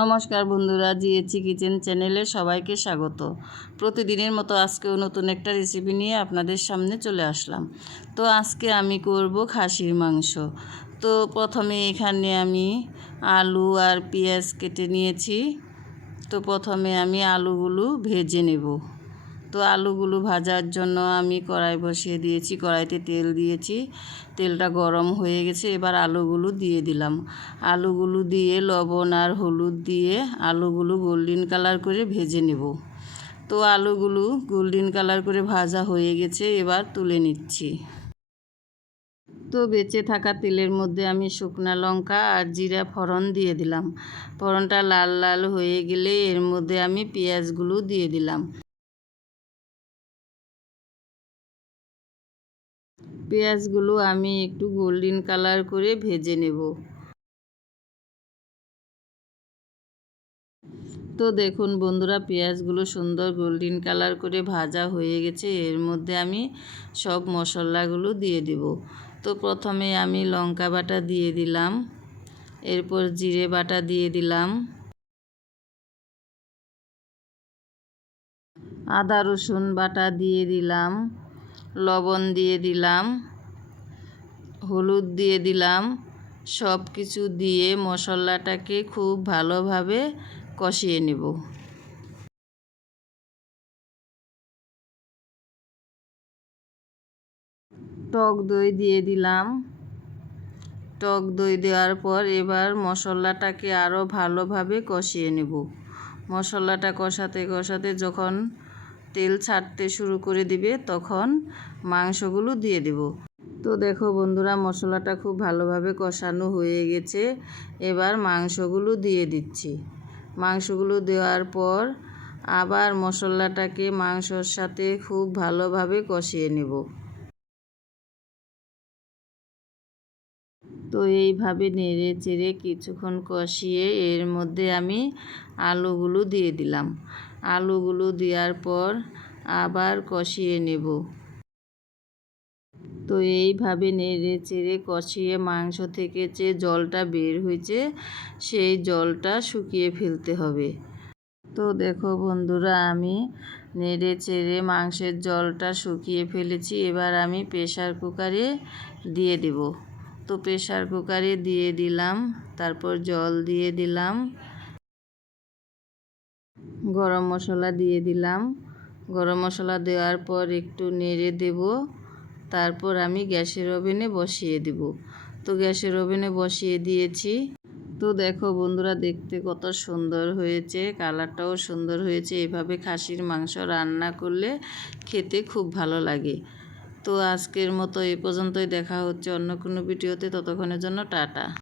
নমস্কার বন্ধুরা জিএচি কিচেন চ্যানেলে সবাইকে স্বাগত। প্রতিদিনের মতো আজকেও নতুন একটা রেসিপি নিয়ে আপনাদের সামনে চলে আসলাম। তো আজকে আমি করব খাসির মাংস। তো প্রথমে এখানে আমি আলু আর পেঁয়াজ কেটে নিয়েছি। তো প্রথমে আমি আলুগুলো ভেজে নেব। তো আলুগুলো ভাজার জন্য আমি কড়াই বসিয়ে দিয়েছি, কড়াইতে তেল দিয়েছি। তেলটা গরম হয়ে গেছে, এবার আলুগুলো দিয়ে দিলাম। আলুগুলো দিয়ে লবণ আর হলুদ দিয়ে আলুগুলো গোল্ডেন কালার করে ভেজে নেব। তো আলুগুলো গোল্ডেন কালার করে ভাজা হয়ে গেছে, এবার তুলে নিচ্ছি। তো বেঁচে থাকা তেলের মধ্যে আমি শুকনো লঙ্কা আর জিরা ফোড়ন দিয়ে দিলাম। ফোড়নটা লাল লাল হয়ে গেলে এর মধ্যে আমি পেঁয়াজগুলো দিয়ে দিলাম। পেঁয়াজগুলো আমি একটু গোল্ডেন কালার করে ভেজে নেব। তো দেখুন বন্ধুরা, পেঁয়াজগুলো সুন্দর গোল্ডেন কালার করে ভাজা হয়ে গেছে। এর মধ্যে আমি সব মশলাগুলো দিয়ে দিব। তো প্রথমে আমি লঙ্কা বাটা দিয়ে দিলাম, এরপর জিরে বাটা দিয়ে দিলাম, আদা রসুন বাটা দিয়ে দিলাম লবণ দিয়ে দিলাম, হলুদ দিয়ে দিলাম সব কিছু দিয়ে মশলাটাকে খুব ভালোভাবে কষিয়ে নেব। টক দই দিয়ে দিলাম। টক দই দেওয়ার পর এবার মশলাটাকে আরও ভালোভাবে কষিয়ে নেব। মশলাটা কষাতে কষাতে যখন তেল ছাড়তে শুরু করে দিবে, তখন মাংসগুলো দিয়ে দেব। তো দেখো বন্ধুরা, মশলাটা খুব ভালোভাবে কষানো হয়ে গেছে। এবার মাংসগুলো দিয়ে দিচ্ছি। মাংসগুলো দেওয়ার পর আবার মশলাটাকে মাংসর সাথে খুব ভালোভাবে কষিয়ে নেব। তো এইভাবে নেড়ে চেড়ে কিছুক্ষণ কষিয়ে এর মধ্যে আমি আলুগুলো দিয়ে দিলাম। আলুগুলো দেওয়ার পর আবার কষিয়ে নেব। তো এইভাবে নেড়ে চেড়ে কষিয়ে মাংস থেকে যে জলটা বের হয়েছে, সেই জলটা শুকিয়ে ফেলতে হবে। তো দেখো বন্ধুরা, আমি নেড়ে চেড়ে মাংসের জলটা শুকিয়ে ফেলেছি। এবার আমি প্রেশার কুকারে দিয়ে দেব। তো প্রেশার কুকারে দিয়ে দিলাম, তারপর জল দিয়ে দিলাম। গরম মশলা দিয়ে দিলাম। গরম মশলা দেওয়ার পর একটু নেড়ে দেব। তারপর আমি গ্যাসের ওভেনে বসিয়ে দেব। তো গ্যাসের ওভেনে বসিয়ে দিয়েছি। তো দেখো বন্ধুরা, দেখতে কত সুন্দর হয়েছে, কালারটাও সুন্দর হয়েছে। এভাবে খাসির মাংস রান্না করলে খেতে খুব ভালো লাগে। তো আজকের মতো এ পর্যন্তই। দেখা হচ্ছে অন্য কোনো ভিডিওতে। ততক্ষণের জন্য টাটা।